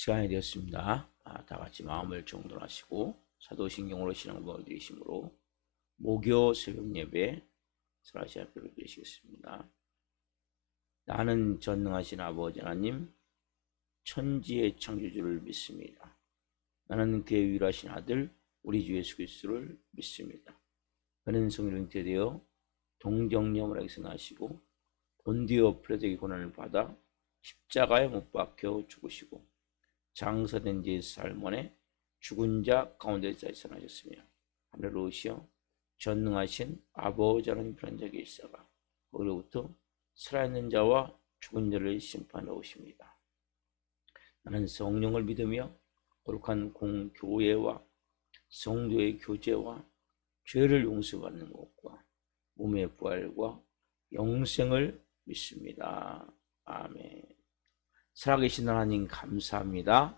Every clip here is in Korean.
시간이 되었습니다. 다 같이 마음을 정돈하시고 사도신경으로 신앙을 드리심으로 목요 새벽 예배 설하시 앞에 드리시겠습니다. 나는 전능하신 아버지 하나님 천지의 창조주를 믿습니다. 나는 그의 유일하신 아들 우리 주 예수 그리스도를 믿습니다. 그는 성령 잉태되어 동정녀물에게서 나시고 본디오 필라토의 고난을 받아 십자가에 못 박혀 죽으시고 장사된 지 사흘 만에 죽은 자 가운데서 살아나셨으며 하늘로 오시어 전능하신 아버지 하나님 편한 자 계시다가 거기로부터 살아있는 자와 죽은 자를 심판하러 오십니다. 나는 성령을 믿으며 거룩한 공교회와 성도의 교제와 죄를 용서받는 것과 몸의 부활과 영생을 믿습니다. 아멘. 살아계신 하나님 감사합니다.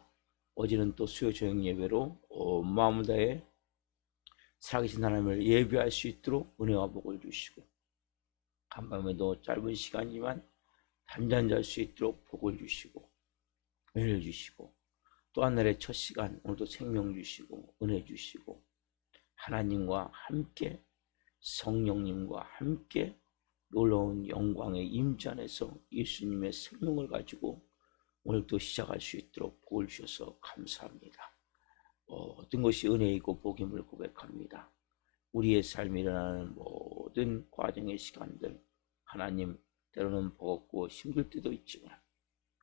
어제는 또 수요 저녁 예배로 온 마음을 다해 살아계신 하나님을 예배할 수 있도록 은혜와 복을 주시고 간밤에도 짧은 시간이지만 잠잠 잘 수 있도록 복을 주시고 은혜를 주시고 또 한 날의 첫 시간 오늘도 생명 주시고 은혜 주시고 하나님과 함께 성령님과 함께 놀라운 영광의 임재 안에서 예수님의 생명을 가지고 오늘 또 시작할 수 있도록 복을 주셔서 감사합니다. 어떤 것이 은혜이고 복임을 고백합니다. 우리의 삶에 일어나는 모든 과정의 시간들 하나님 때로는 버겁고 힘들 때도 있지만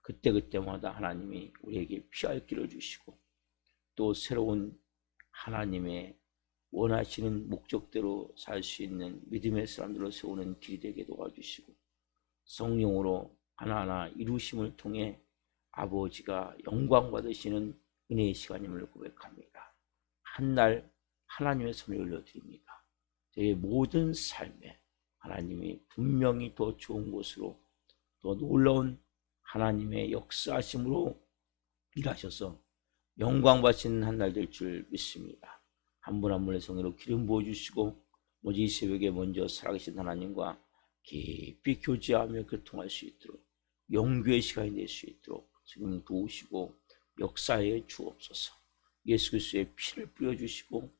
그때그때마다 하나님이 우리에게 피할 길을 주시고 또 새로운 하나님의 원하시는 목적대로 살 수 있는 믿음의 사람들을 세우는 길이 되게 도와주시고 성령으로 하나하나 이루심을 통해 아버지가 영광 받으시는 은혜의 시간임을 고백합니다. 한날 하나님의 손을 올려드립니다. 저의 모든 삶에 하나님이 분명히 더 좋은 곳으로 더 놀라운 하나님의 역사하심으로 일하셔서 영광 받으시는 한날 될 줄 믿습니다. 한 분 한 분의 성의로 기름 부어주시고 오직 이 새벽에 먼저 살아계신 하나님과 깊이 교제하며 교통할 수 있도록 영교의 시간이 될 수 있도록 지금 도우시고 역사에 주옵소서. 예수 그리스도의 피를 뿌려주시고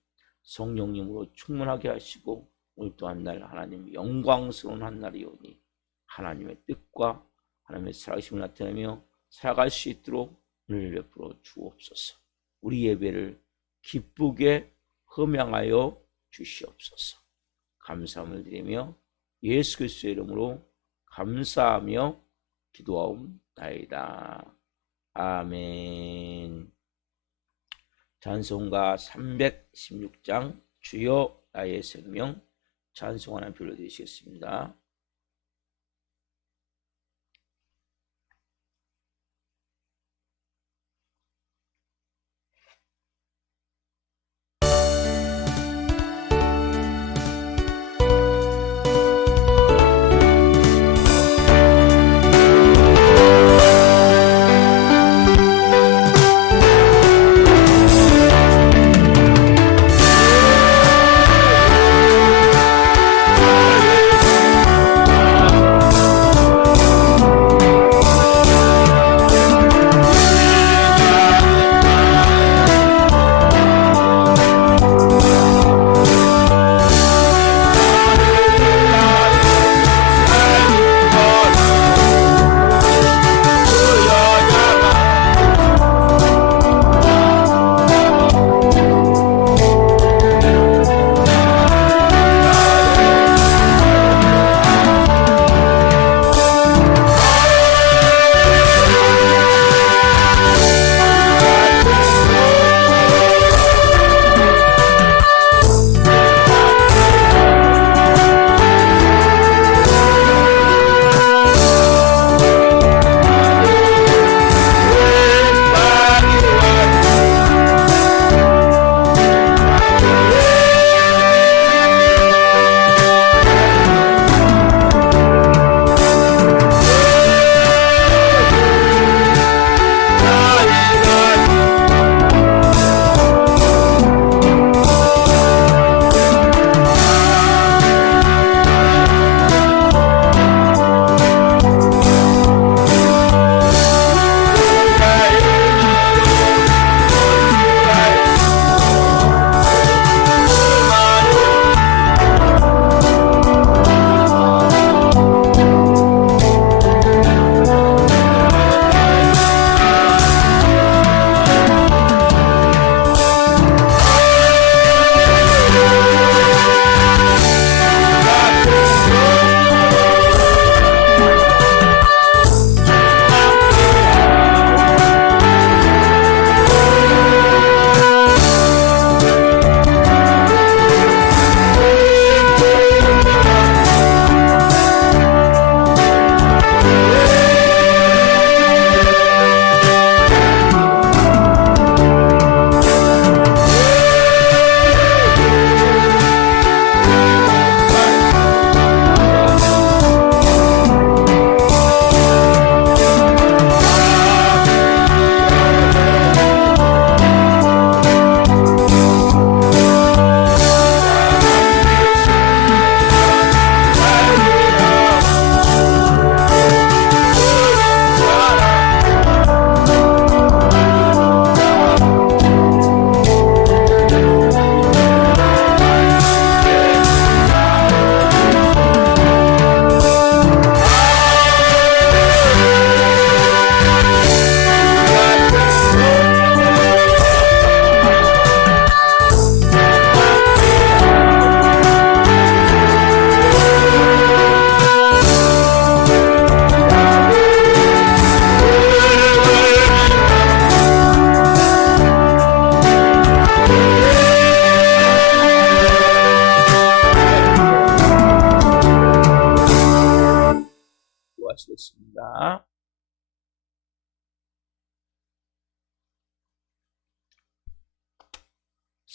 성령님으로 충만하게 하시고 오늘 또 한 날 하나님 영광스러운 한 날이오니 하나님의 뜻과 하나님의 살아계심을 나타내며 살아갈 수 있도록 은혜를 베풀어 주옵소서. 우리 예배를 기쁘게 흠양하여 주시옵소서. 감사함을 드리며 예수 그리스도의 이름으로 감사하며 기도하옵나이다. 아멘. 찬송가 316장 주여 나의 생명 찬송 하나 불러드리시겠습니다.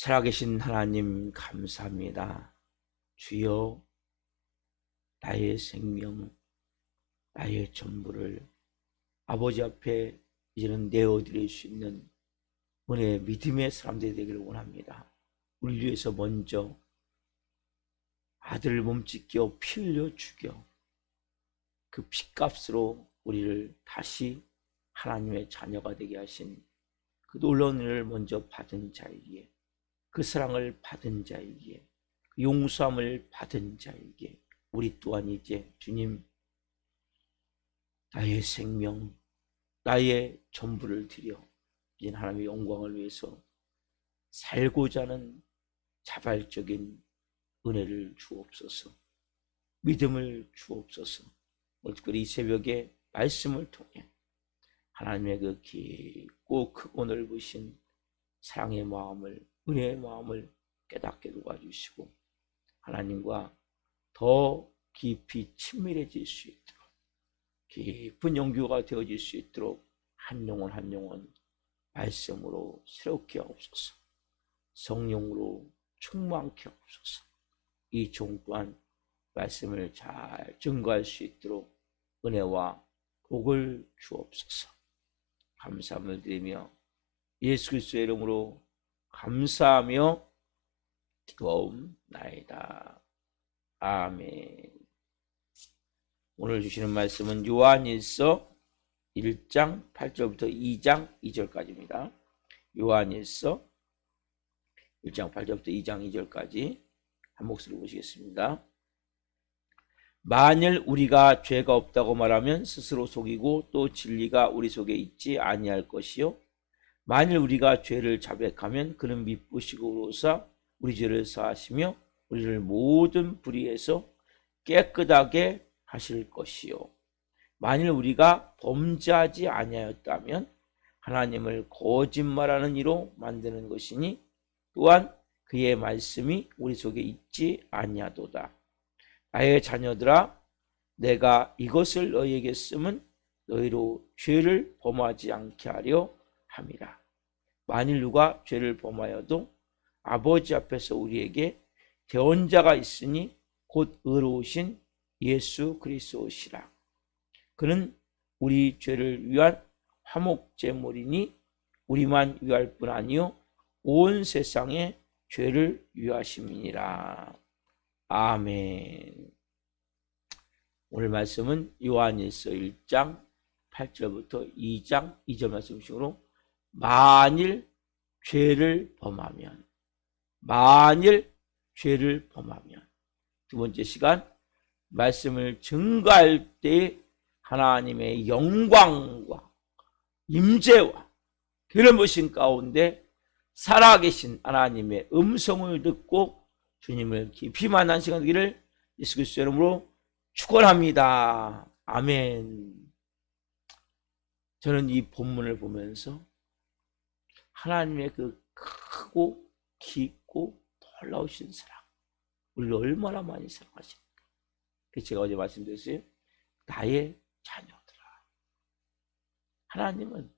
살아계신 하나님 감사합니다. 주여, 나의 생명, 나의 전부를 아버지 앞에 이제는 내어드릴 수 있는 은혜의 믿음의 사람들이 되기를 원합니다. 우리 위해서 먼저 아들을 몸짓겨 피 흘려 죽여 그 피값으로 우리를 다시 하나님의 자녀가 되게 하신 그 놀라운 은혜를 먼저 받은 자에게, 그 사랑을 받은 자에게, 그 용서함을 받은 자에게 우리 또한 이제 주님, 나의 생명, 나의 전부를 드려 이제 하나님의 영광을 위해서 살고자 하는 자발적인 은혜를 주옵소서. 믿음을 주옵소서. 특별히 이 새벽에 말씀을 통해 하나님의 그 깊고 크고 넓으신 사랑의 마음을, 은혜의 마음을 깨닫게 도와주시고 하나님과 더 깊이 친밀해질 수 있도록, 깊은 영교가 되어질 수 있도록 한 영혼 한 영혼 말씀으로 새롭게 하옵소서. 성령으로 충만케 하옵소서. 이 종 또한 말씀을 잘 증거할 수 있도록 은혜와 복을 주옵소서. 감사함을 드리며 예수 그리스도의 이름으로 감사하며 기도하옵나이다. 아멘. 오늘 주시는 말씀은 요한일서 1장 8절부터 2장 2절까지입니다. 요한일서 1장 8절부터 2장 2절까지 한 목소리 보시겠습니다. 만일 우리가 죄가 없다고 말하면 스스로 속이고 또 진리가 우리 속에 있지 아니할 것이요, 만일 우리가 죄를 자백하면 그는 미쁘시고로사 우리 죄를 사하시며 우리를 모든 불의에서 깨끗하게 하실 것이요, 만일 우리가 범죄하지 아니하였다면 하나님을 거짓말하는 이로 만드는 것이니 또한 그의 말씀이 우리 속에 있지 아니하도다. 나의 자녀들아, 내가 이것을 너희에게 쓰면 너희로 죄를 범하지 않게 하려 함이라. 만일 누가 죄를 범하여도 아버지 앞에서 우리에게 대언자가 있으니 곧 의로우신 예수 그리스도시라. 그는 우리 죄를 위한 화목제물이니 우리만 위할 뿐 아니요 온 세상의 죄를 위하심이니라. 아멘. 오늘 말씀은 요한일서 1장 8절부터 2장 2절 말씀식으로 만일 죄를 범하면, 만일 죄를 범하면, 두 번째 시간 말씀을 증거할 때 하나님의 영광과 임재와 그런 모신 가운데 살아계신 하나님의 음성을 듣고 주님을 깊이 만난 시간 되기를 예수 그리스도 이름으로 축원합니다. 아멘. 저는 이 본문을 보면서 하나님의 그 크고 깊고 놀라우신 사랑, 우리를 얼마나 많이 사랑하십니까? 제가 어제 말씀드렸어요. 나의 자녀들아. 하나님은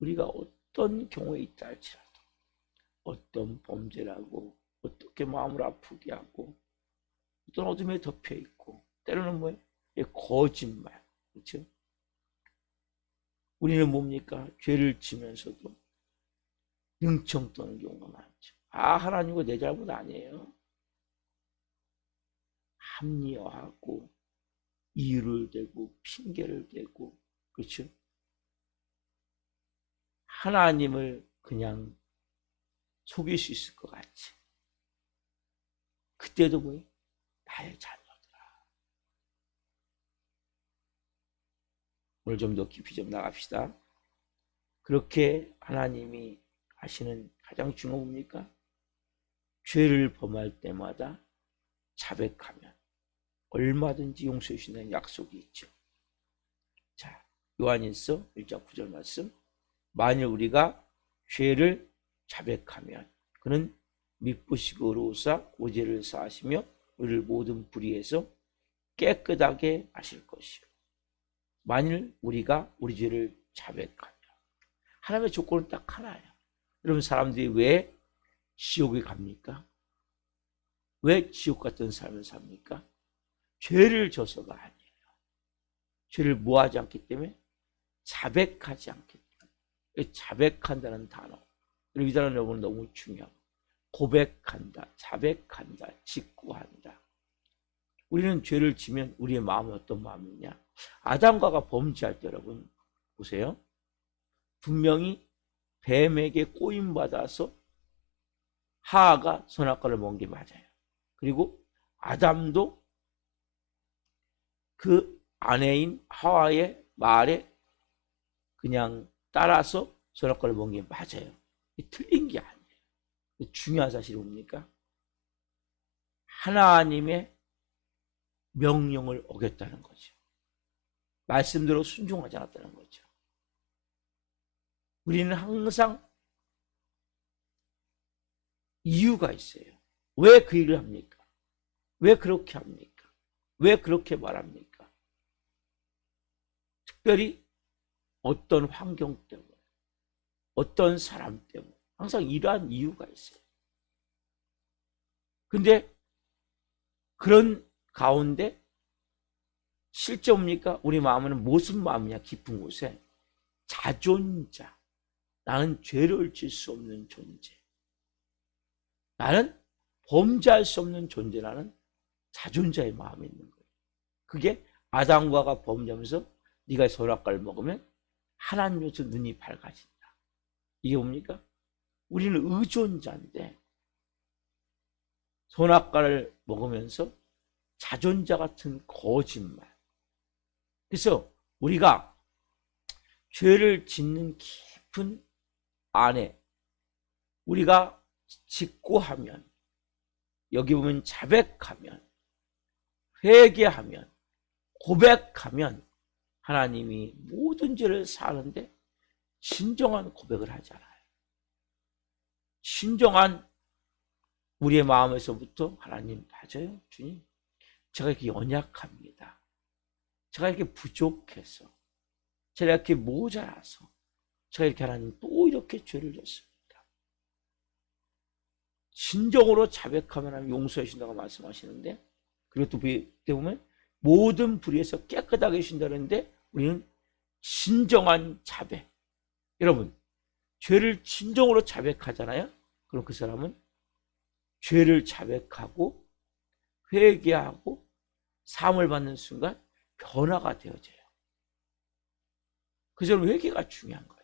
우리가 어떤 경우에 있다 할지라도, 어떤 범죄라고, 어떻게 마음을 아프게 하고, 어떤 어둠에 덮여 있고, 때로는 뭐예요? 거짓말, 그렇죠? 우리는 뭡니까? 죄를 지면서도 능청 떠는 경우가 많죠. 하나님과 내 잘못 아니에요. 합리화하고 이유를 대고 핑계를 대고, 그렇죠? 하나님을 그냥 속일 수 있을 것 같지. 그때도 뭐예요? 나의 자녀들아. 오늘 좀 더 깊이 좀 나갑시다. 그렇게 하나님이 하시는 가장 중요한 뭡니까? 죄를 범할 때마다 자백하면 얼마든지 용서해 주신다는 약속이 있죠. 자, 요한일서 1장 9절 말씀. 만일 우리가 죄를 자백하면 그는 미쁘시고 의로우사 우리 죄를 사하시며 우리를 모든 불의에서 깨끗하게 하실 것이요. 만일 우리가 우리 죄를 자백하면, 하나님의 조건은 딱 하나예요. 여러분, 사람들이 왜 지옥에 갑니까? 왜 지옥 같은 삶을 삽니까? 죄를 져서가 아니에요. 죄를 뭐하지 않기 때문에? 자백하지 않기 때문에. 자백한다는 단어, 이 단어 여러분 너무 중요하고, 고백한다, 자백한다, 직구한다. 우리는 죄를 지면 우리의 마음은 어떤 마음이냐? 아담과 하와가 범죄할 때 여러분 보세요. 분명히 뱀에게 꼬임받아서 하와가 선악과를 먹은 게 맞아요. 그리고 아담도 그 아내인 하와의 말에 그냥 따라서 선악과를 먹은 게 맞아요. 틀린 게 아니에요. 중요한 사실이 뭡니까? 하나님의 명령을 어겼다는 거죠. 말씀대로 순종하지 않았다는 거죠. 우리는 항상 이유가 있어요. 왜 그 일을 합니까? 왜 그렇게 합니까? 왜 그렇게 말합니까? 특별히 어떤 환경 때문에, 어떤 사람 때문에 항상 이러한 이유가 있어요. 근데 그런 가운데 실제 뭡니까? 우리 마음은 무슨 마음이냐? 깊은 곳에 자존자, 나는 죄를 질 수 없는 존재, 나는 범죄할 수 없는 존재라는 자존자의 마음이 있는 거예요. 그게 아담과 하와가 범죄하면서 네가 선악과를 먹으면 하나님께서 눈이 밝아진다. 이게 뭡니까? 우리는 의존자인데 선악과를 먹으면서 자존자 같은 거짓말. 그래서 우리가 죄를 짓는 깊은 안에 우리가 직고하면, 여기 보면 자백하면, 회개하면, 고백하면 하나님이 모든 죄를 사하는데 진정한 고백을 하잖아요. 진정한 우리의 마음에서부터 하나님 맞아요 주님, 제가 이렇게 연약합니다. 제가 이렇게 부족해서, 제가 이렇게 모자라서, 제가 이렇게 하나님 또 이렇게 죄를 졌습니다. 진정으로 자백하면 하나님 용서해 주신다고 말씀하시는데, 그리고 또 보면 모든 불의에서 깨끗하게 해주신다는데 우리는 진정한 자백. 여러분, 죄를 진정으로 자백하잖아요. 그럼 그 사람은 죄를 자백하고 회개하고 사함을 받는 순간 변화가 되어져요. 그 점은 회개가 중요한 거예요.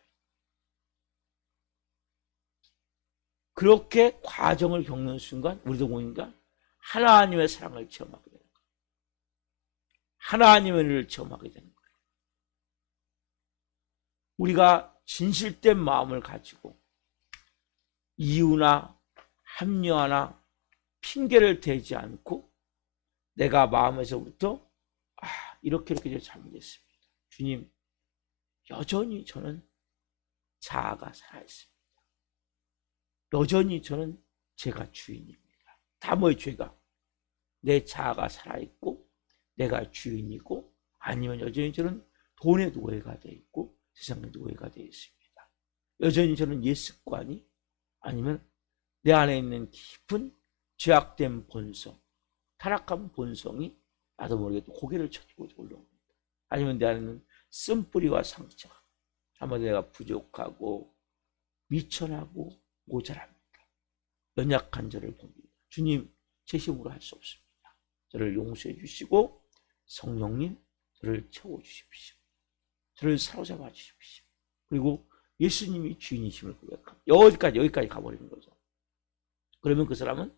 그렇게 과정을 겪는 순간 우리도 보니까 하나님의 사랑을 체험하게 되는 거예요. 하나님의 은혜를 체험하게 되는 거예요. 우리가 진실된 마음을 가지고 이유나 합리화나 핑계를 대지 않고 내가 마음에서부터 이렇게 잘못했습니다. 주님, 여전히 저는 자아가 살아있습니다. 여전히 저는 제가 주인입니다. 다 뭐의 죄가? 내 자아가 살아있고 내가 주인이고, 아니면 여전히 저는 돈의 노예가 되어 있고 세상의 노예가 되어 있습니다. 여전히 저는 옛 습관이, 아니면 내 안에 있는 깊은 죄악된 본성, 타락한 본성이 나도 모르게 또 고개를 쳐주고 올라옵니다. 아니면 내 안에는 쓴뿌리와 상처가, 한마디로 내가 부족하고 미천하고 모자랍니다. 연약한 저를 봅니다. 주님, 제 힘으로 할 수 없습니다. 저를 용서해 주시고 성령님, 저를 채워주십시오. 저를 사로잡아 주십시오. 그리고 예수님이 주인이심을 고백합니다. 여기까지 가버리는 거죠. 그러면 그 사람은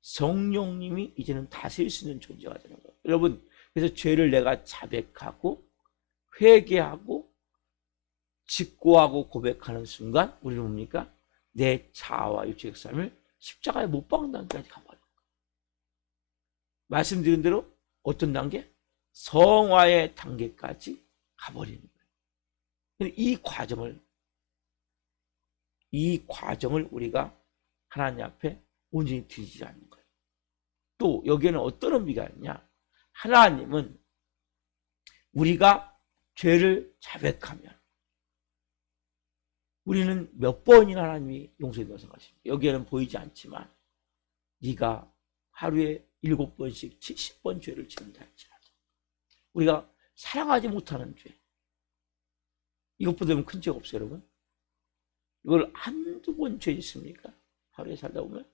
성령님이 이제는 다스릴 수 있는 존재가 되는 거예요. 여러분, 그래서 죄를 내가 자백하고 회개하고 직고하고 고백하는 순간 우리는 뭡니까? 내 자아와 육체의 삶을 십자가에 못 박는 단계까지 가버려요. 말씀드린 대로 어떤 단계? 성화의 단계까지 가버리는 거예요. 이 과정을 우리가 하나님 앞에 온전히 드리지 않는 거예요. 또 여기에는 어떤 의미가 있냐? 하나님은 우리가 죄를 자백하면, 우리는 몇 번이나 하나님이 용서해 준다고 생각하십니까? 여기에는 보이지 않지만 네가 하루에 7번씩 70번 죄를 짓는다 할지라도 우리가 사랑하지 못하는 죄, 이것보다 큰 죄가 없어요, 여러분. 이걸 한두 번 죄 짓습니까? 하루에 살다 보면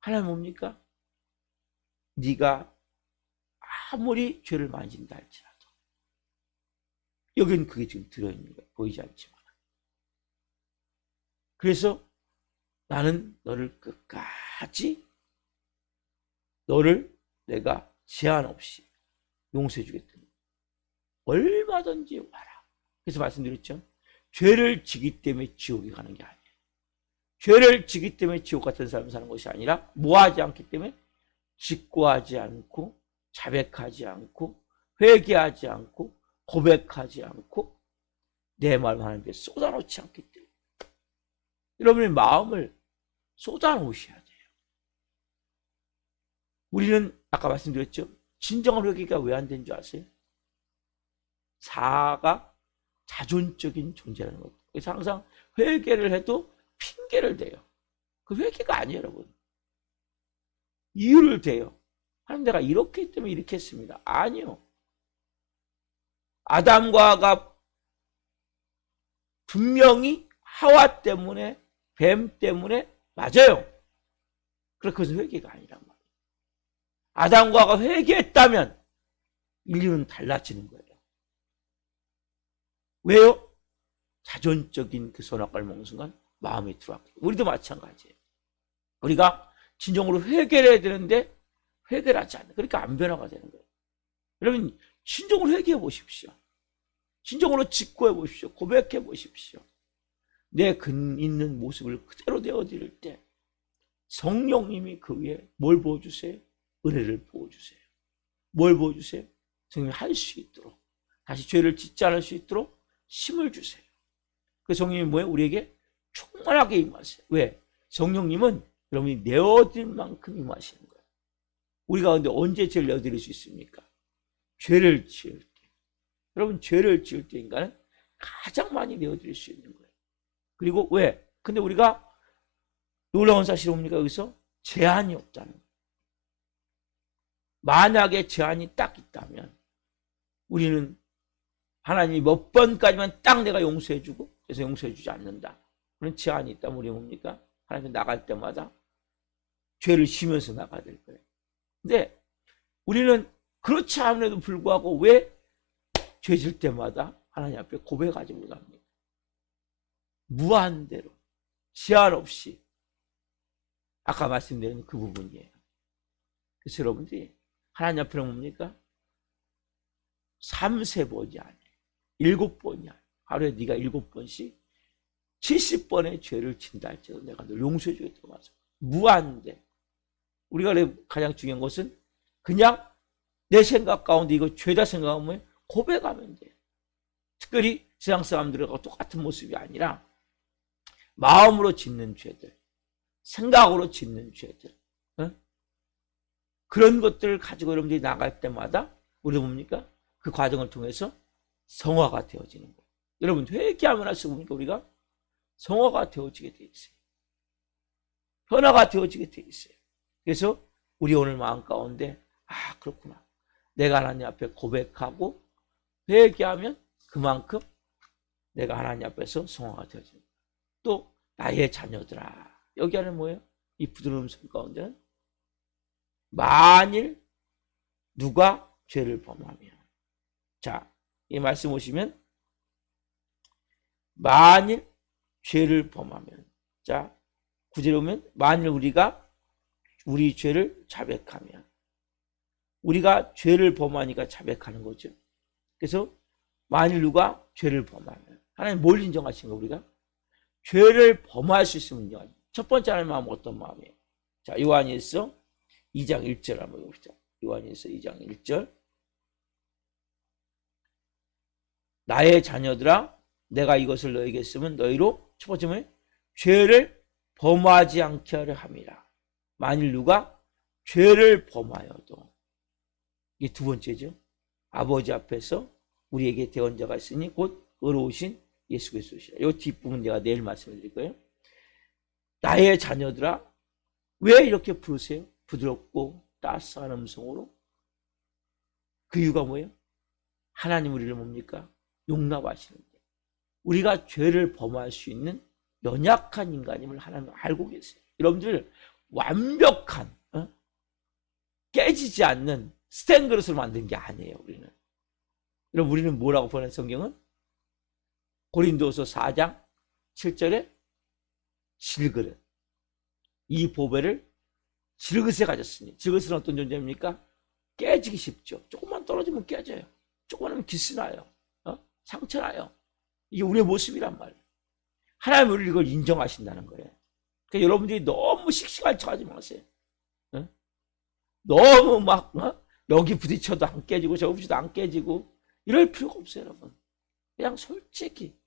하나님 뭡니까? 네가 아무리 죄를 만진다 할지라도 여기는 그게 지금 들어있는 거예요. 보이지 않지만. 그래서 나는 너를 끝까지 너를 내가 제한 없이 용서해 주겠다. 얼마든지 와라. 그래서 말씀드렸죠. 죄를 지기 때문에 지옥에 가는 게 아니에요. 죄를 지기 때문에 지옥 같은 삶을 사는 것이 아니라 뭐하지 않기 때문에 직고하지 않고 자백하지 않고 회개하지 않고 고백하지 않고 내 마음을 하나님께 쏟아놓지 않기 때문에 여러분의 마음을 쏟아놓으셔야 돼요. 우리는 아까 말씀드렸죠. 진정한 회개가 왜 안 되는 줄 아세요? 자아가 자존적인 존재라는 거예요. 그래서 항상 회개를 해도 핑계를 대요. 그 회개가 아니에요, 여러분. 이유를 대요. 하나님 내가 이렇기 때문에 이렇게 했습니다. 아니요. 아담과 하가 분명히 하와 때문에 뱀 때문에 맞아요. 그래서 그것은 회개가 아니란 말이에요. 아담과 하가 회개했다면 인류는 달라지는 거예요. 왜요? 자존적인 그 선악과를 먹는 순간 마음이 들어왔고 우리도 마찬가지예요. 우리가 진정으로 회개를 해야 되는데 회개를 하지 않는 그러니까 안 변화가 되는 거예요. 여러분 진정으로 회개해 보십시오. 진정으로 직고해 보십시오. 고백해 보십시오. 내 근 있는 모습을 그대로 내어드릴 때 성령님이 그 위에 뭘 부어주세요? 은혜를 부어주세요. 뭘 부어주세요? 성령님이 할 수 있도록 다시 죄를 짓지 않을 수 있도록 힘을 주세요. 그 성령님이 뭐예요? 우리에게 충만하게 임하세요. 왜? 성령님은 여러분이 내어드릴 만큼 임하시는 거예요. 우리가 근데 언제 죄를 내어드릴 수 있습니까? 죄를 지을 때. 여러분 죄를 지을 때 인간은 가장 많이 내어드릴 수 있는 거예요. 그리고 왜? 근데 우리가 놀라운 사실이 뭡니까? 여기서 제한이 없다는 거예요. 만약에 제한이 딱 있다면 우리는 하나님이 몇 번까지만 딱 내가 용서해주고 그래서 용서해주지 않는다. 그런 제한이 있다면 우리 뭡니까? 하나님 나갈 때마다 죄를 지면서 나가야 될 거예요. 근데 우리는 그렇지 않음에도 불구하고 왜 죄 질 때마다 하나님 앞에 고백하지 못합니까? 무한대로 제한 없이 아까 말씀드린 그 부분이에요. 그래서 여러분들이 하나님 앞에는 뭡니까? 3-4번이 아니에요. 7번이 아니에요. 하루에 네가 7번씩 70번의 죄를 진다 할지라도 내가 널 용서해 주겠다고 말씀. 무한대. 우리가 가장 중요한 것은 그냥 내 생각 가운데 이거 죄다 생각하면 고백하면 돼요. 특별히 세상 사람들과 똑같은 모습이 아니라 마음으로 짓는 죄들, 생각으로 짓는 죄들, 그런 것들을 가지고 여러분들이 나갈 때마다 우리 뭡니까? 그 과정을 통해서 성화가 되어지는 거예요. 여러분 회개하면 할수록 뭡니까? 우리가 성화가 되어지게 돼 있어요. 변화가 되어지게 돼 있어요. 그래서 우리 오늘 마음 가운데 아 그렇구나. 내가 하나님 앞에 고백하고 회개하면 그만큼 내가 하나님 앞에서 성화가 되어집니다. 또 나의 자녀들아. 여기 안에 뭐예요? 이 부드러운 성 가운데는 만일 누가 죄를 범하면 자, 이 말씀 보시면 만일 죄를 범하면 자, 구절에 보면 만일 우리가 우리 죄를 자백하면 우리가 죄를 범하니까 자백하는 거죠. 그래서 만일 누가 죄를 범하면 하나님 뭘 인정하신 거 우리가? 죄를 범할 수 있으면 인정하죠. 첫 번째 하나님 마음은 어떤 마음이에요? 자, 요한일서 2장 1절 한번 봅시다. 요한일서 2장 1절 나의 자녀들아 내가 이것을 너에게 쓰면 너희로 첫 번째 뭐예요? 죄를 범하지 않게 하려 함이라. 만일 누가 죄를 범하여도 이게 두 번째죠. 아버지 앞에서 우리에게 대언자가 있으니 곧 의로우신 예수 그리스도시라. 이 뒷부분 제가 내일 말씀드릴 거예요. 나의 자녀들아 왜 이렇게 부르세요? 부드럽고 따스한 음성으로. 그 이유가 뭐예요? 하나님 우리를 뭡니까? 용납하시는데 우리가 죄를 범할 수 있는 연약한 인간임을 하나님 알고 계세요. 여러분들 완벽한 깨지지 않는 스텐 그릇을 만든 게 아니에요. 여러분 우리는 뭐라고 보는 성경은? 고린도서 4장 7절에 질그릇, 이 보배를 질그릇에 가졌으니, 질그릇은 어떤 존재입니까? 깨지기 쉽죠. 조금만 떨어지면 깨져요. 조금만 하면 기스나요. 상처나요. 이게 우리의 모습이란 말이에요. 하나님 우리를 이걸 인정하신다는 거예요. 그러니까 여러분들이 너무 씩씩한 척하지 마세요. 너무 막 여기 부딪혀도 안 깨지고 저기 부딪혀도 안 깨지고 이럴 필요가 없어요. 여러분 그냥 솔직히.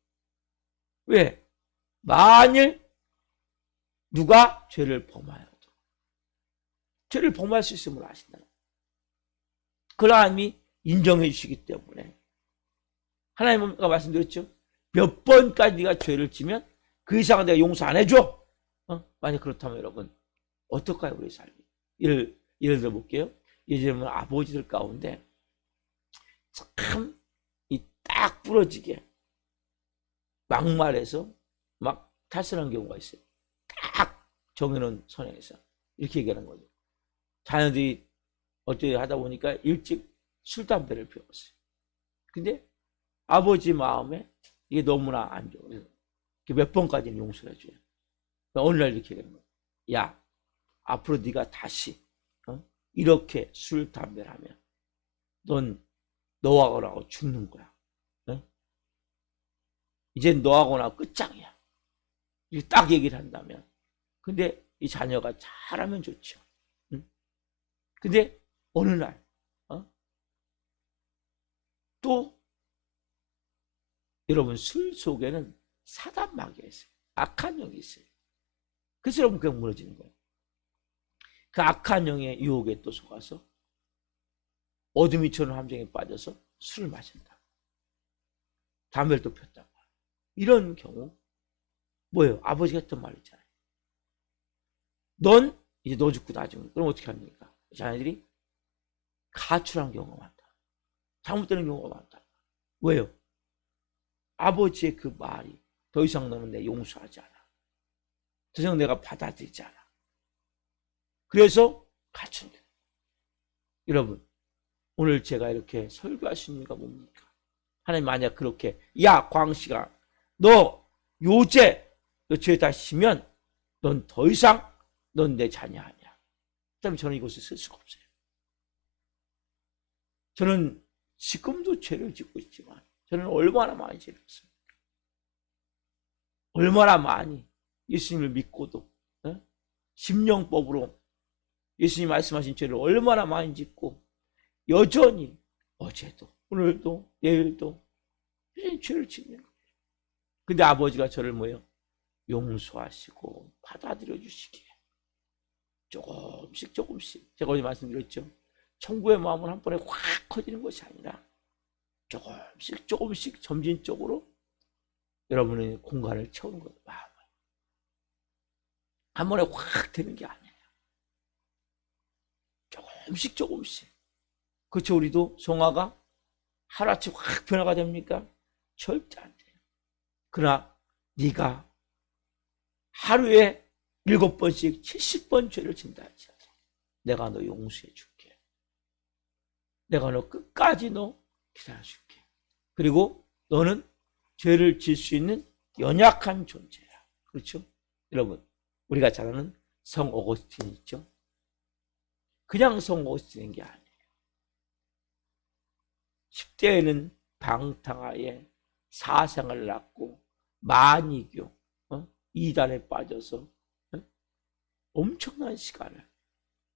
왜? 만일 누가 죄를 범하여도 죄를 범할 수 있음을 아신다. 그 하나님이 인정해 주시기 때문에 하나님은 말씀드렸죠. 몇 번까지 네가 죄를 지면 그 이상은 내가 용서 안 해줘. 만약 그렇다면 여러분 어떨까요? 우리 삶이. 예를 들어 볼게요. 예전에 아버지들 가운데 참 이 딱 부러지게 막말해서 막 탈선한 경우가 있어요. 딱 정해놓은 선에서 이렇게 얘기하는 거죠. 자녀들이 어떻게 하다 보니까 일찍 술, 담배를 피웠어요. 근데 아버지 마음에 이게 너무나 안 좋아요. 몇 번까지는 용서를 해줘요. 어느 날 이렇게 되는 거예요. 야, 앞으로 네가 다시 이렇게 술, 담배를 하면 넌 너하고 죽는 거야. 이젠 너하고 나 끝장이야. 이렇게 딱 얘기를 한다면. 근데 이 자녀가 잘하면 좋죠. 근데 어느 날 또 여러분 술 속에는 사단 마귀가 있어요. 악한 영이 있어요. 그래서 여러분 그냥 무너지는 거예요. 그 악한 영의 유혹에 또 속아서 어둠이처럼 함정에 빠져서 술을 마신다. 담배를 또 폈다. 이런 경우 뭐예요? 아버지가 했던 말 있잖아요. 넌 이제 너 죽고 나 죽는. 그럼 어떻게 합니까? 자녀들이 가출한 경우가 많다. 잘못되는 경우가 많다. 왜요? 아버지의 그 말이 더 이상 너는 내 용서하지 않아. 더 이상 내가 받아들이지 않아. 그래서 가출해. 여러분 오늘 제가 이렇게 설교할 수 있는 이유가 뭡니까? 하나님 만약 그렇게 야 광씨가 너 요새 너 죄 다시면 넌 더 이상 넌 내 자녀 아니야. 그다음에 저는 이곳에 쓸 수가 없어요. 저는 지금도 죄를 짓고 있지만 저는 얼마나 많이 죄를 짓습니까? 얼마나 많이 예수님을 믿고도 심령법으로 예수님 말씀하신 죄를 얼마나 많이 짓고 여전히 어제도 오늘도 내일도 여전히 죄를 짓는 거예요. 근데 아버지가 저를 뭐예요? 용서하시고 받아들여 주시기에 조금씩 제가 어제 말씀드렸죠. 천국의 마음은 한 번에 확 커지는 것이 아니라 조금씩 점진적으로 여러분의 공간을 채우는 거예요. 마음을. 한 번에 확 되는 게 아니에요. 조금씩. 그렇죠. 우리도 송아가 하루아침 확 변화가 됩니까? 절대 안 돼요. 그러나 네가 하루에 7번씩 70번 죄를 진다 할지라도 내가 너 용서해 줄게. 내가 너 끝까지 너 기다려 줄게. 그리고 너는 죄를 질 수 있는 연약한 존재야. 그렇죠? 여러분 우리가 잘 아는 성 어거스틴 있죠? 그냥 성 어거스틴인 게 아니에요. 10대에는 방탕하에 사생활을 낳고 만이교 이단에 빠져서 엄청난 시간을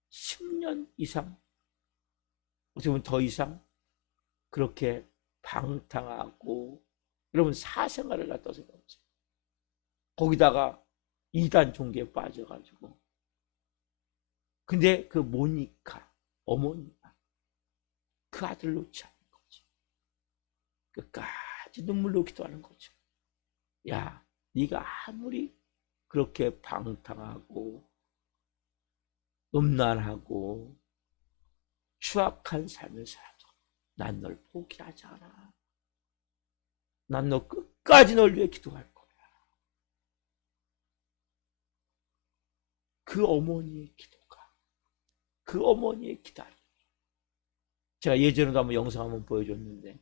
10년 이상 어떻게 보면 더 이상 그렇게 방탕하고 여러분 사생활을 갖다 생각하세요. 거기다가 이단 종교에 빠져가지고 근데 그 모니카 어머니가 그 아들 놓지 않는 거지. 끝까지 눈물로 기도하는 거죠. 야, 네가 아무리 그렇게 방탕하고 음란하고 추악한 삶을 살아도 난 널 포기하지 않아. 난 너 끝까지 널 위해 기도할 거야. 그 어머니의 기도가, 그 어머니의 기다림. 제가 예전에도 한번 영상 한번 보여줬는데,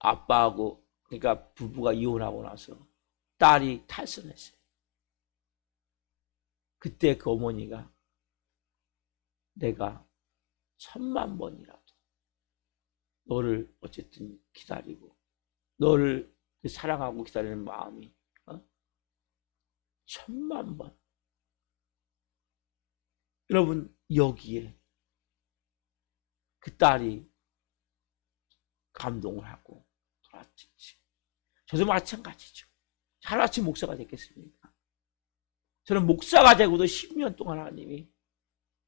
아빠하고, 그러니까 부부가 이혼하고 나서 딸이 탈선했어요. 그때 그 어머니가 내가 1000만 번이라도 너를 어쨌든 기다리고 너를 사랑하고 기다리는 마음이 1000만 번. 여러분, 여기에 그 딸이 감동을 하고 돌아왔지. 저도 마찬가지죠. 하루아침 목사가 됐겠습니까? 저는 목사가 되고도 10년 동안 하나님이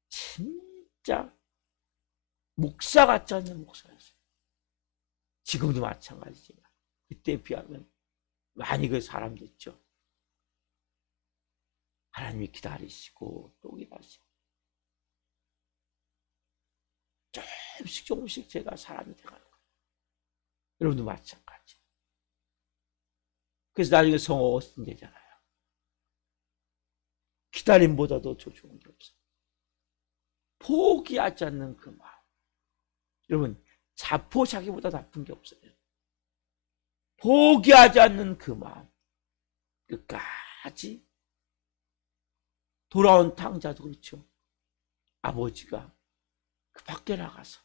진짜 목사 같지 않는 목사였어요. 지금도 마찬가지지만 그때에 비하면 많이 그 사람 됐죠. 하나님이 기다리시고 또 기다리시고 조금씩 제가 사람이 돼가는 거예요. 여러분도 마찬가지. 그래서 나중에 성 어거스틴 되잖아요. 기다림보다도 더 좋은 게 없어요. 포기하지 않는 그 마음. 여러분, 자포자기보다 나쁜 게 없어요. 포기하지 않는 그 마음. 끝까지. 돌아온 탕자도 그렇죠. 아버지가 그 밖에 나가서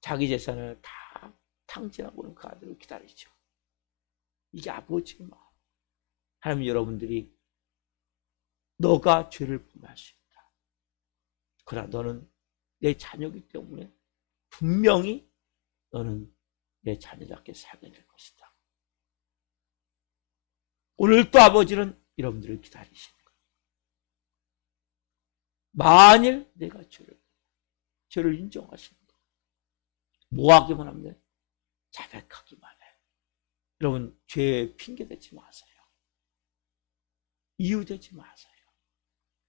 자기 재산을 다 탕진하고는 그 아들을 기다리죠. 이게 아버지의 마음. 하나님, 여러분들이 너가 죄를 범할 수 있다. 그러나 너는 내 자녀이기 때문에 분명히 너는 내 자녀답게 살게 될 것이다. 오늘 또 아버지는 여러분들을 기다리시는 거예요. 만일 내가 죄를 인정하시는 거예요. 뭐 하기만 하면 자백하기만 해요. 여러분, 죄에 핑계대지 마세요. 이유되지 마세요.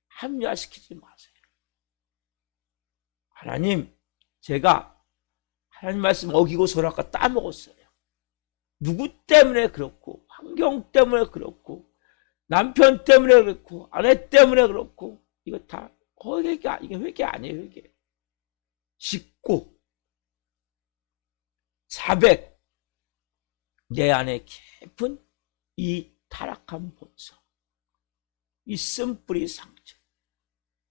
합리화시키지 마세요. 하나님, 제가 하나님 말씀 어기고 선악과 따먹었어요. 누구 때문에 그렇고, 환경 때문에 그렇고, 남편 때문에 그렇고, 아내 때문에 그렇고, 이거 다 이게 회개 아니에요. 회개. 짓고 자백, 내 안에 깊은 이 타락한 본성, 이 쓴뿌리 상처.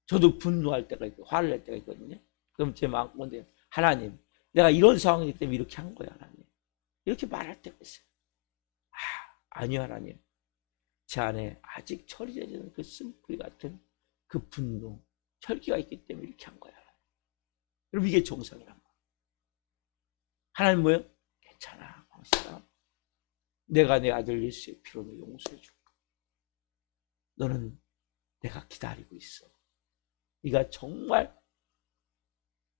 저도 분노할 때가 있고 화를 낼 때가 있거든요. 그럼 제 마음 건데, 하나님, 내가 이런 상황이기 때문에 이렇게 한 거야. 하나님, 이렇게 말할 때가 있어요. 아니요, 하나님, 제 안에 아직 처리되지 않은 그 쓴뿌리 같은 그 분노, 혈기가 있기 때문에 이렇게 한 거야. 여러분, 이게 정상이란 말이에요. 하나님 뭐예요? 괜찮아, 광식아. 내가 내 아들 예수의 피로 용서해 줄까. 너는 내가 기다리고 있어. 네가 정말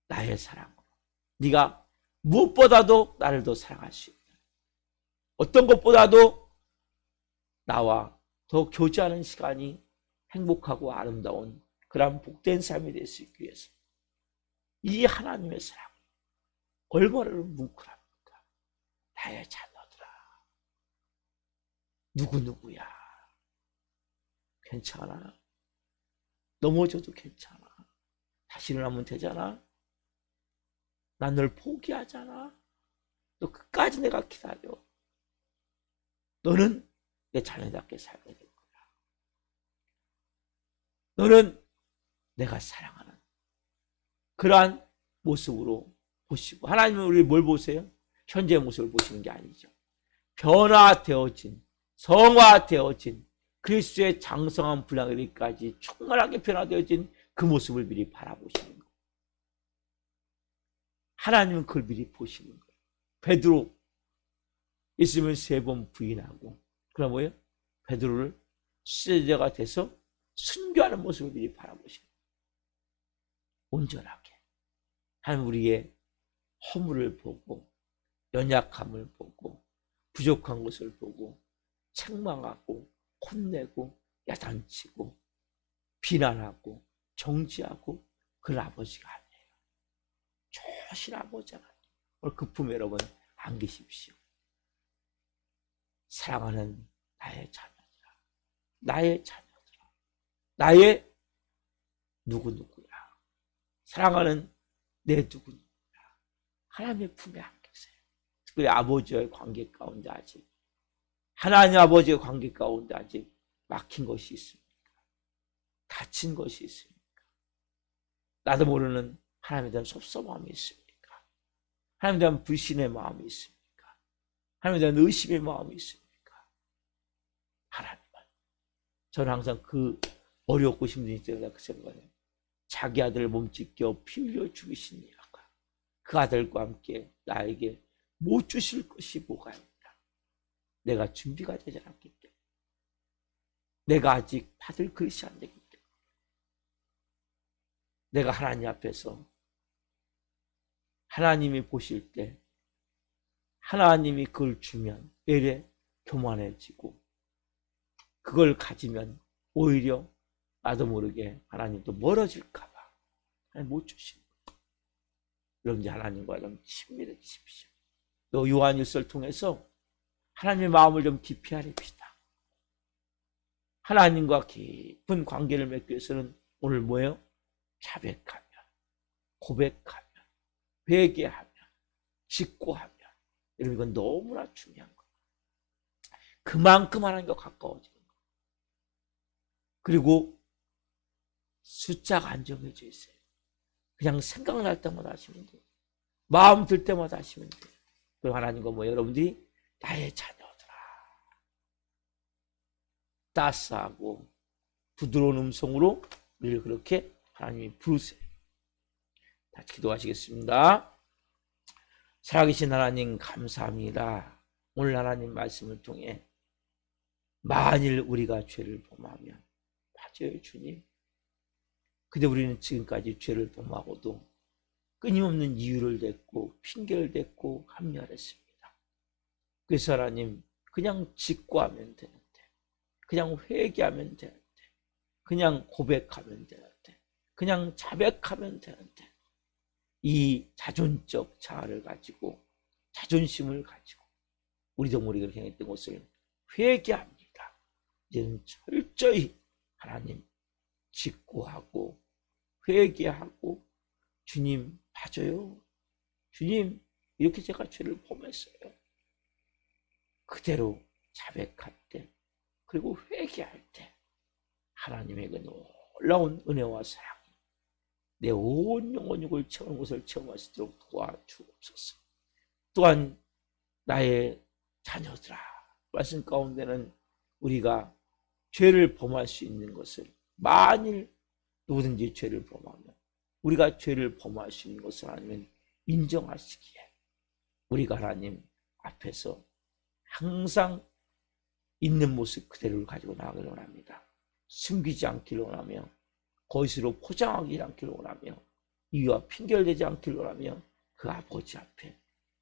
나의 사랑으로, 네가 무엇보다도 나를 더 사랑할 수 있다. 어떤 것보다도 나와 더 교제하는 시간이 행복하고 아름다운 그런 복된 삶이 될 수 있기 위해서 이 하나님의 사랑 얼마나 뭉클합니까? 나의 자녀들아, 누구누구야, 괜찮아. 넘어져도 괜찮아. 다시 일어나면 되잖아. 난 널 포기하잖아. 너 끝까지 내가 기다려. 너는 내 자녀답게 살게 될 거야. 너는 내가 사랑하는 그러한 모습으로 보시고, 하나님은 우리 뭘 보세요? 현재의 모습을 보시는 게 아니죠. 변화되어진, 성화되어진 그리스도의 장성한 분량까지 충만하게 변화되어진 그 모습을 미리 바라보시는 거예요. 하나님은 그걸 미리 보시는 거예요. 베드로 예수님을 3번 부인하고, 그럼 뭐예요? 베드로를 수제자가 돼서 순교하는 모습을 미리 바라보시는 거예요. 온전하게 하나님, 우리의 허물을 보고 연약함을 보고 부족한 것을 보고 책망하고 혼내고 야단치고 비난하고 정지하고 그런 아버지가 아니에요. 좋으신 아버지가 아니에요. 오늘 그 품에 여러분 안기십시오. 사랑하는 나의 자녀들아, 나의 자녀들아, 나의 누구누구야, 사랑하는 내 누구누구야, 하나님의 품에 안기세요. 특별히 아버지와의 관계 가운데 아직, 하나님 아버지의 관계 가운데 아직 막힌 것이 있습니까? 다친 것이 있습니까? 나도 모르는 하나님에 대한 섭섭함이 있습니까? 하나님에 대한 불신의 마음이 있습니까? 하나님에 대한 의심의 마음이 있습니까? 하나님은, 저는 항상 그 어렵고 힘든 때마다 그 생각해요. 자기 아들을 몸찢겨 피 흘려 죽이시니까 그 아들과 함께 나에게 못 주실 것이 뭐가 있다. 내가 준비가 되지 않았기 때문에, 내가 아직 받을 그릇이 안 되기 때문에, 내가 하나님 앞에서 하나님이 보실 때 하나님이 그걸 주면 외래 교만해지고, 그걸 가지면 오히려 나도 모르게 하나님도 멀어질까 봐 하나님 못 주시는 거예요. 여러분, 하나님과 좀 친밀해지십시오. 또 요한일서를 통해서 하나님의 마음을 좀 깊이 알읍시다. 하나님과 깊은 관계를 맺기 위해서는 오늘 뭐예요? 자백하면, 고백하면, 회개하면, 직고하면. 여러분, 이건 너무나 중요한 거예요. 그만큼 하나님과 가까워지는 거예요. 그리고 숫자가 안 정해져 있어요. 그냥 생각날 때마다 하시면 돼요. 마음 들 때마다 하시면 돼요. 그리고 하나님과 뭐 여러분들이 나의 자녀들아, 따스하고 부드러운 음성으로 우리를 그렇게 하나님이 부르세요. 다시 기도하시겠습니다. 살아계신 하나님 감사합니다. 오늘 하나님 말씀을 통해 만일 우리가 죄를 범하면, 맞아요 주님, 근데 우리는 지금까지 죄를 범하고도 끊임없는 이유를 댔고 핑계를 댔고 합리화했습니다. 그래서 하나님, 그냥 직고하면 되는데, 그냥 회개하면 되는데, 그냥 고백하면 되는데, 그냥 자백하면 되는데, 이 자존적 자아를 가지고, 자존심을 가지고 우리도 모르게 그렇게 했던 것을 회개합니다. 이제는 철저히 하나님 직고하고 회개하고, 주님 봐줘요, 주님 이렇게 제가 죄를 범했어요, 그대로 자백할 때 그리고 회개할 때 하나님에게 놀라운 은혜와 사랑이 내 온 영혼육을 채우는 것을 체험할 수 있도록 도와주옵소서. 또한 나의 자녀들아, 말씀 가운데는 우리가 죄를 범할 수 있는 것을, 만일 누구든지 죄를 범하면, 우리가 죄를 범할 수 있는 것을 하나님은 인정하시기에 우리가 하나님 앞에서 항상 있는 모습 그대로를 가지고 나가기를 원합니다. 숨기지 않기를 원하며, 거짓으로 포장하지 않기를 원하며, 이유와 핑계를 대지 않기를 원하며, 그 아버지 앞에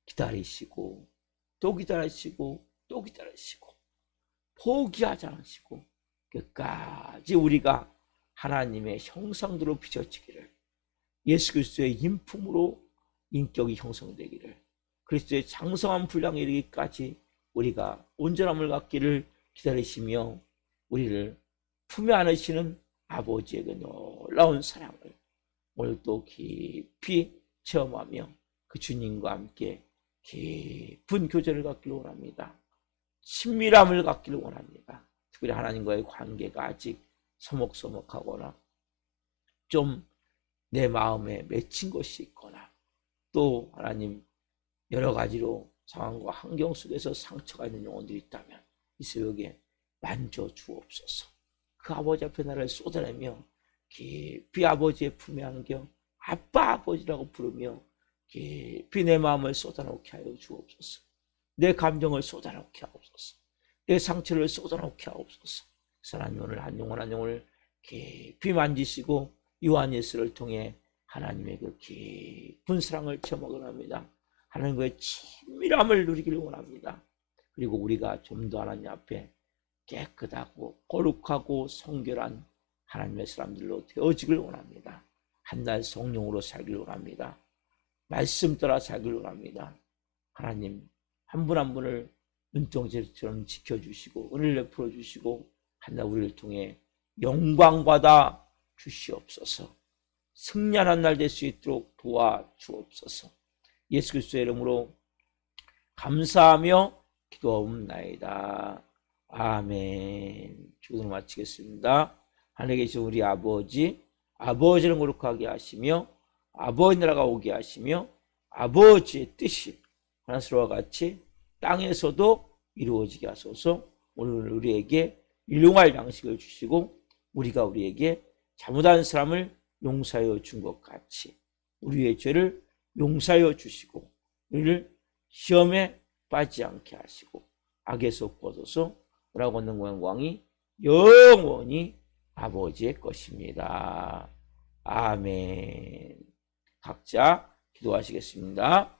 기다리시고 또 기다리시고 또 기다리시고 포기하지 않으시고 끝까지 우리가 하나님의 형상대로 빚어지기를, 예수 그리스도의 인품으로 인격이 형성되기를, 그리스도의 장성한 분량에 이르기까지 우리가 온전함을 갖기를 기다리시며, 우리를 품에 안으시는 아버지에게 놀라운 사랑을 오늘도 깊이 체험하며 그 주님과 함께 깊은 교제를 갖기를 원합니다. 친밀함을 갖기를 원합니다. 특별히 하나님과의 관계가 아직 서먹서먹하거나 좀 내 마음에 맺힌 것이 있거나, 또 하나님 여러 가지로 상황과 환경 속에서 상처가 있는 영혼들이 있다면 이 새벽에 만져주옵소서. 그 아버지 앞에 나를 쏟아내며 깊이 아버지의 품에 안겨 아빠 아버지라고 부르며 깊이 내 마음을 쏟아놓게 하여 주옵소서. 내 감정을 쏟아놓게 하옵소서. 내 상처를 쏟아놓게 하옵소서. 하나님 오늘 한 영혼 한 영혼을 깊이 만지시고 요한예수를 통해 하나님의 그 깊은 사랑을 체험하기 원합니다. 하나님과의 친밀함을 누리기를 원합니다. 그리고 우리가 좀 더 하나님 앞에 깨끗하고 거룩하고 성결한 하나님의 사람들로 되어지길 원합니다. 한날 성령으로 살기를 원합니다. 말씀 따라 살기를 원합니다. 하나님 한 분 한 분을 눈동자처럼 지켜주시고 은혜를 베풀어 주시고 한날 우리를 통해 영광받아 주시옵소서. 승리하는 날 될 수 있도록 도와주옵소서. 예수 그리스도의 이름으로 감사하며 기도하옵나이다. 아멘. 기도를 마치겠습니다. 하늘에 계신 우리 아버지, 아버지를 거룩하게 하시며 아버지 나라가 오게 하시며 아버지의 뜻이 하늘과 같이 땅에서도 이루어지게 하소서. 오늘 우리에게 일용할 양식을 주시고 우리가 우리에게 잘못한 사람을 용서하여 준 것 같이 우리의 죄를 용서하여 주시고 우리를 시험에 빠지지 않게 하시고 악에서 구하소서. 오라고 하는 영광이 영원히 아버지의 것입니다. 아멘. 각자 기도하시겠습니다.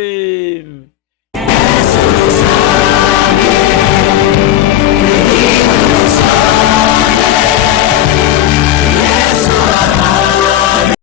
예수님